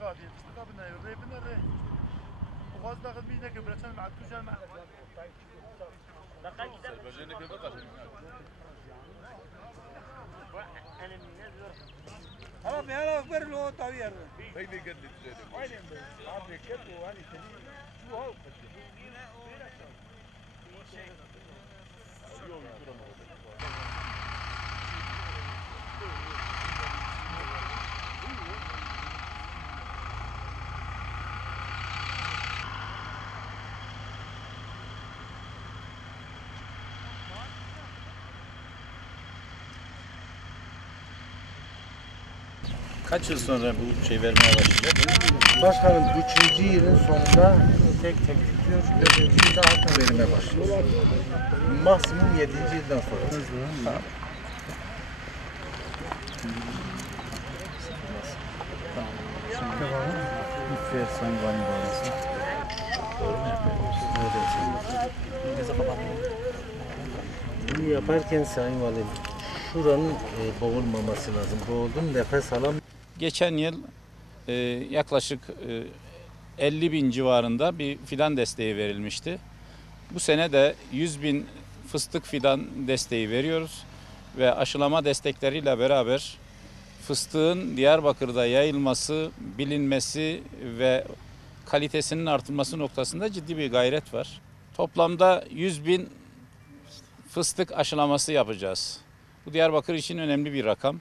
خلاص انا اخبر له طويل هيدي قد الزيادة وين عافية كيف وهذه سليم شو هو Kaç yıl sonra bu şey vermeye başlayacak? Başkanım 3. yılın sonunda tek tek tutuyor. 4. yılda artık verime başlıyor. Maksimum 7. yıldan sonra. Tamam. Versen bana bağlasın. Bunu yaparken Sayın Valim, şuranın boğulmaması lazım. Boğuldum, nefes alam. Geçen yıl yaklaşık 50 bin civarında bir fidan desteği verilmişti. Bu sene de 100 bin fıstık fidan desteği veriyoruz ve aşılama destekleriyle beraber fıstığın Diyarbakır'da yayılması, bilinmesi ve kalitesinin artırılması noktasında ciddi bir gayret var. Toplamda 100 bin fıstık aşılaması yapacağız. Bu Diyarbakır için önemli bir rakam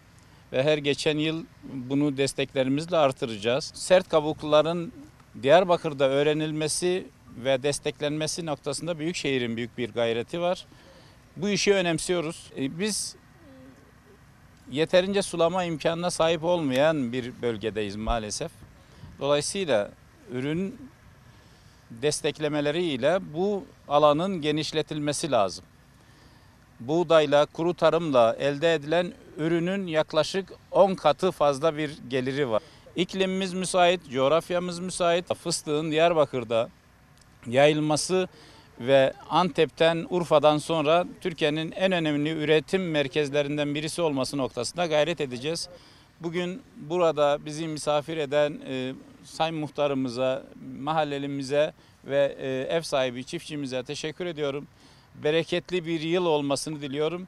ve her geçen yıl bunu desteklerimizle artıracağız. Sert kabukluların Diyarbakır'da öğrenilmesi ve desteklenmesi noktasında Büyükşehir'in büyük bir gayreti var. Bu işi önemsiyoruz. Biz yeterince sulama imkanına sahip olmayan bir bölgedeyiz maalesef. Dolayısıyla ürün desteklemeleriyle bu alanın genişletilmesi lazım. Buğdayla, kuru tarımla elde edilen ürünün yaklaşık 10 katı fazla bir geliri var. İklimimiz müsait, coğrafyamız müsait. Fıstığın Diyarbakır'da yayılması ve Antep'ten, Urfa'dan sonra Türkiye'nin en önemli üretim merkezlerinden birisi olması noktasında gayret edeceğiz. Bugün burada bizi misafir eden Sayın Muhtarımıza, mahallelimize ve ev sahibi çiftçimize teşekkür ediyorum. Bereketli bir yıl olmasını diliyorum.